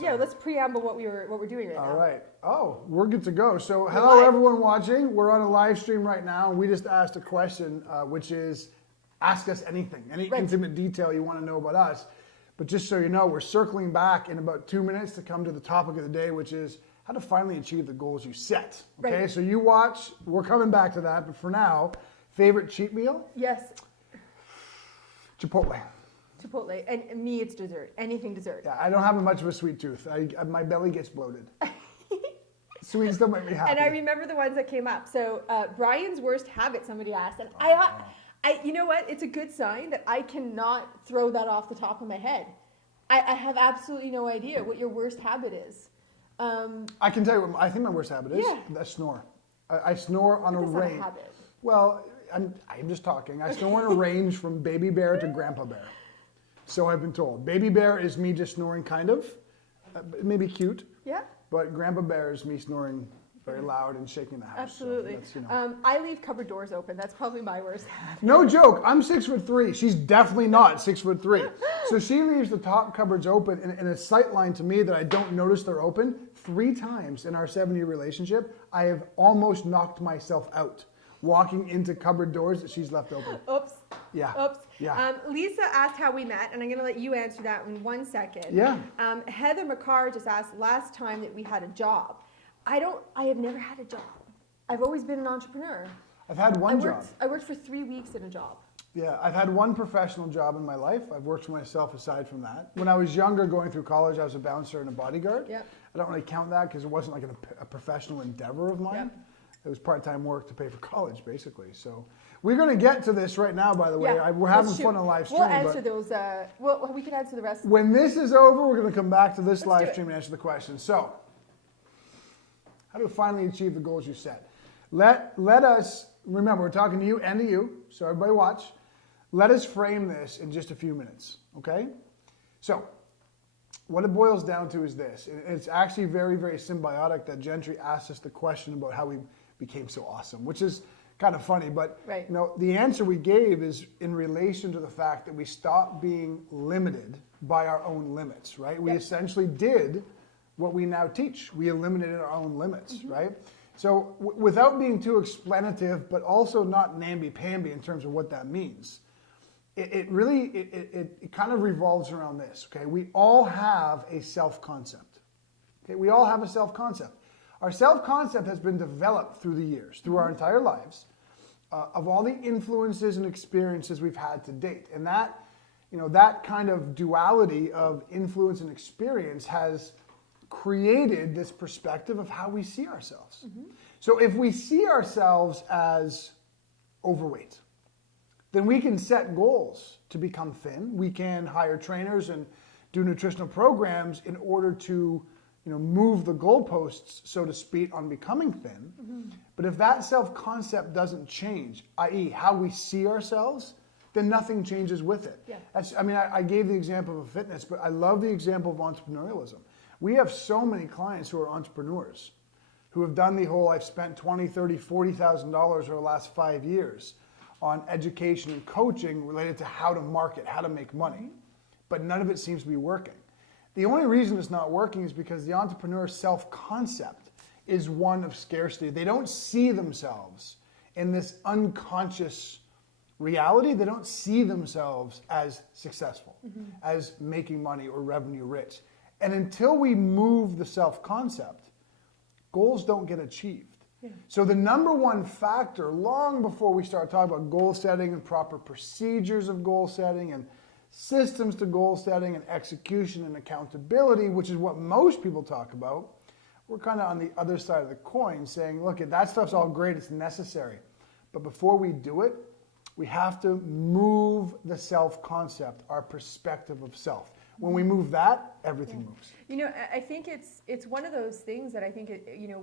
Yeah, let's preamble what we're doing right now. All right. Oh, we're good to go. So hello everyone watching. We're on a live stream right now. We just asked a question, which is ask us anything, any intimate detail you want to know about us. But just so you know, we're circling back in about 2 minutes to come to the topic of the day, which is how to finally achieve the goals you set. Okay, Right. so you watch. We're coming back to that. But for now, favorite cheat meal? Yes, Chipotle. Chipotle. And me, it's dessert. Anything dessert. Yeah, I don't have much of a sweet tooth. My belly gets bloated. Sweets don't make me happy. And I remember the ones that came up. So Brian's worst habit, somebody asked, and I, you know what? It's a good sign that I cannot throw that off the top of my head. I have absolutely no idea what your worst habit is. I can tell you what I think my worst habit is. Yeah. I snore. I snore on a That's not a range. habit. Well, I'm just talking. I snore on a range from baby bear to grandpa bear. So I've been told. Baby bear is me just snoring kind of, maybe cute. Yeah. But grandpa bear is me snoring very loud and shaking the house. Absolutely. So that's, I leave cupboard doors open. That's probably my worst habit. No joke. I'm 6'3". She's definitely not 6'3". So she leaves the top cupboards open in a sight line to me that I don't notice they're open. 3 times in our 7-year relationship, I have almost knocked myself out walking into cupboard doors that she's left open. Oops. Yeah. Oops. Yeah. Lisa asked how we met, and I'm going to let you answer that in 1 second. Yeah. Heather McCarr just asked last time that we had a job. I have never had a job. I've always been an entrepreneur. I've had one job. I worked for 3 weeks in a job. Yeah, I've had one professional job in my life. I've worked for myself aside from that. When I was younger, going through college, I was a bouncer and a bodyguard. Yep. I don't really count that because it wasn't like a professional endeavor of mine. Yep. It was part-time work to pay for college, basically. So we're going to get to this right now, by the way. Yeah, We're having fun on live stream. We'll answer those. We can answer the rest. When this is over, we're going to come back to this live do stream and answer the question. So, how to finally achieve the goals you set? Let us, remember, we're talking to you and to you, so everybody watch. Let us frame this in just a few minutes, okay? So, what it boils down to is this. It's actually very, very symbiotic that Gentry asked us the question about how we became so awesome, which is kind of funny. But right. you know, the answer we gave is in relation to the fact that we stopped being limited by our own limits, right? We essentially did what we now teach. We eliminated our own limits, right? So without being too explanative, but also not namby-pamby in terms of what that means, it really kind of revolves around this, okay? We all have a self-concept, okay? We all have a self-concept. Our self-concept has been developed through the years, through our entire lives, of all the influences and experiences we've had to date. And that, you know, that kind of duality of influence and experience has created this perspective of how we see ourselves. So if we see ourselves as overweight, then we can set goals to become thin. We can hire trainers and do nutritional programs in order to, you know, move the goalposts, so to speak, on becoming thin. But if that self-concept doesn't change, i.e. how we see ourselves, then nothing changes with it. Yeah. I gave the example of fitness, but I love the example of entrepreneurialism. We have so many clients who are entrepreneurs, who have done the whole, I've spent $20,000, $30,000, $40,000 over the last 5 years on education and coaching related to how to market, how to make money, but none of it seems to be working. The only reason it's not working is because the entrepreneur's self-concept is one of scarcity. They don't see themselves in this unconscious reality. They don't see themselves as successful, as making money or revenue rich. And until we move the self-concept, goals don't get achieved. Yeah. So the number one factor, long before we start talking about goal setting and proper procedures of goal setting and systems to goal setting and execution and accountability, which is what most people talk about, we're kind of on the other side of the coin saying, look, that stuff's all great, it's necessary. But before we do it, we have to move the self-concept, our perspective of self. When we move that, everything moves. You know, I think it's one of those things that I think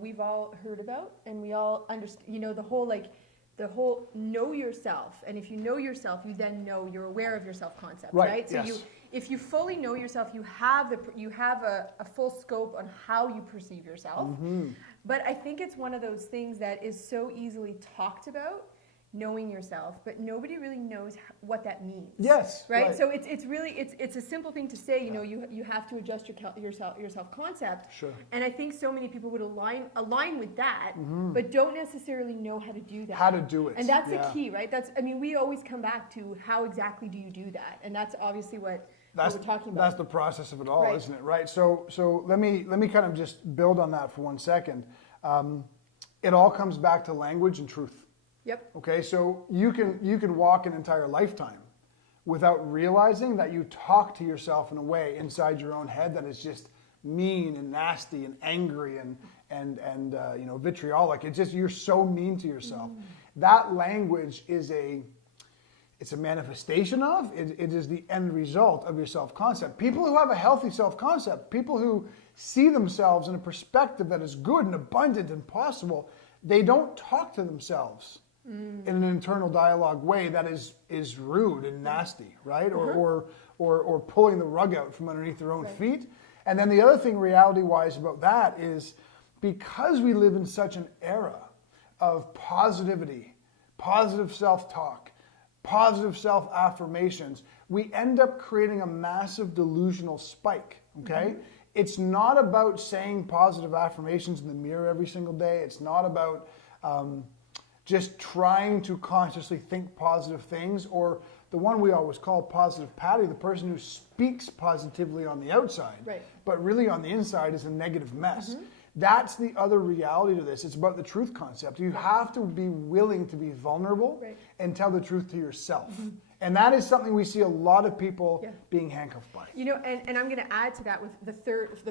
we've all heard about, and we all understand. You know, the whole know yourself, and if you know yourself, you then know you're aware of your self-concept, right? So yes. If you fully know yourself, you have a full scope on how you perceive yourself. But I think it's one of those things that is so easily talked about knowing yourself, but nobody really knows what that means. Yes. Right. So it's really it's a simple thing to say. You know, you have to adjust your self concept. Sure. And I think so many people would align with that, but don't necessarily know how to do that. How to do it. And that's the key, right? We always come back to how exactly do you do that, and that's obviously what we're talking about. That's the process of it all, isn't it? Right. So let me kind of just build on that for 1 second. It all comes back to language and truth. Yep. Okay, so you can walk an entire lifetime without realizing that you talk to yourself in a way inside your own head that is just mean and nasty and angry and vitriolic. It's just, you're so mean to yourself. That language is it's a manifestation of, it is the end result of your self-concept. People who have a healthy self-concept, people who see themselves in a perspective that is good and abundant and possible, they don't talk to themselves in an internal dialogue way that is rude and nasty, right? Or pulling the rug out from underneath their own feet. And then the other thing reality-wise about that is, because we live in such an era of positivity, positive self-talk, positive self-affirmations, we end up creating a massive delusional spike, okay? It's not about saying positive affirmations in the mirror every single day. It's not about just trying to consciously think positive things, or the one we always call positive Patty, the person who speaks positively on the outside, but really on the inside is a negative mess. That's the other reality to this. It's about the truth concept. You have to be willing to be vulnerable and tell the truth to yourself. And that is something we see a lot of people being handcuffed by. You know, and I'm going to add to that with the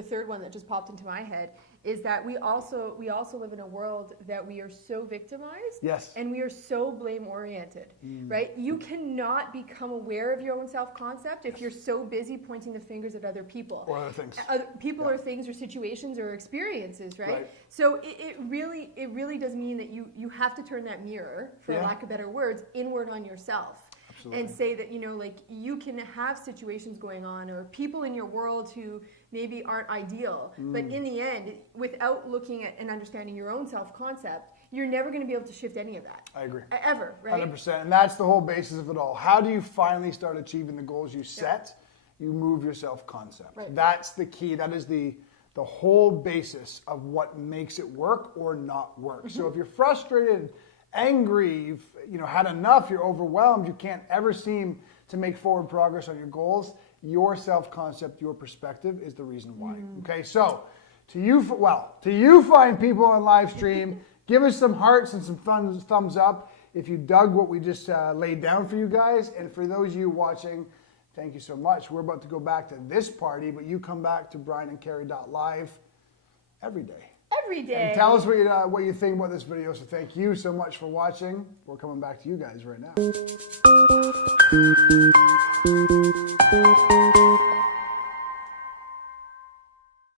third one that just popped into my head, is that we also live in a world that we are so victimized, and we are so blame oriented, right? You cannot become aware of your own self-concept if you're so busy pointing the fingers at other people. Or other things. Other people or things or situations or experiences, right? So it really does mean that you have to turn that mirror, for lack of better words, inward on yourself. And say that, you know, like, you can have situations going on or people in your world who maybe aren't ideal, but in the end, without looking at and understanding your own self-concept, you're never going to be able to shift any of that. I agree. Ever, right? 100%. And that's the whole basis of it all. How do you finally start achieving the goals you set? You move your self-concept. That's the key. That is the whole basis of what makes it work or not work. So if you're frustrated, angry, you've had enough, you're overwhelmed, you can't ever seem to make forward progress on your goals, your self-concept, your perspective is the reason why. Okay, so to you fine people on live stream, give us some hearts and some thumbs up if you dug what we just laid down for you guys. And for those of you watching, thank you so much. We're about to go back to this party, but you come back to Brian&Carrie.live every day. Every day. And tell us what you think about this video. So thank you so much for watching. We're coming back to you guys right now.